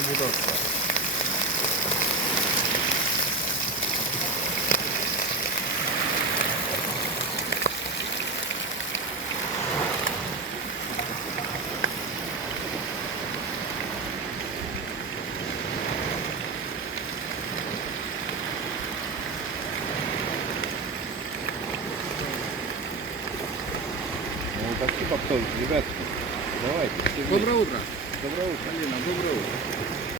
буде все. Ну, спасибо, кто, ребятки. Давайте. Доброе утро. Доброе утро. Алина, доброе утро.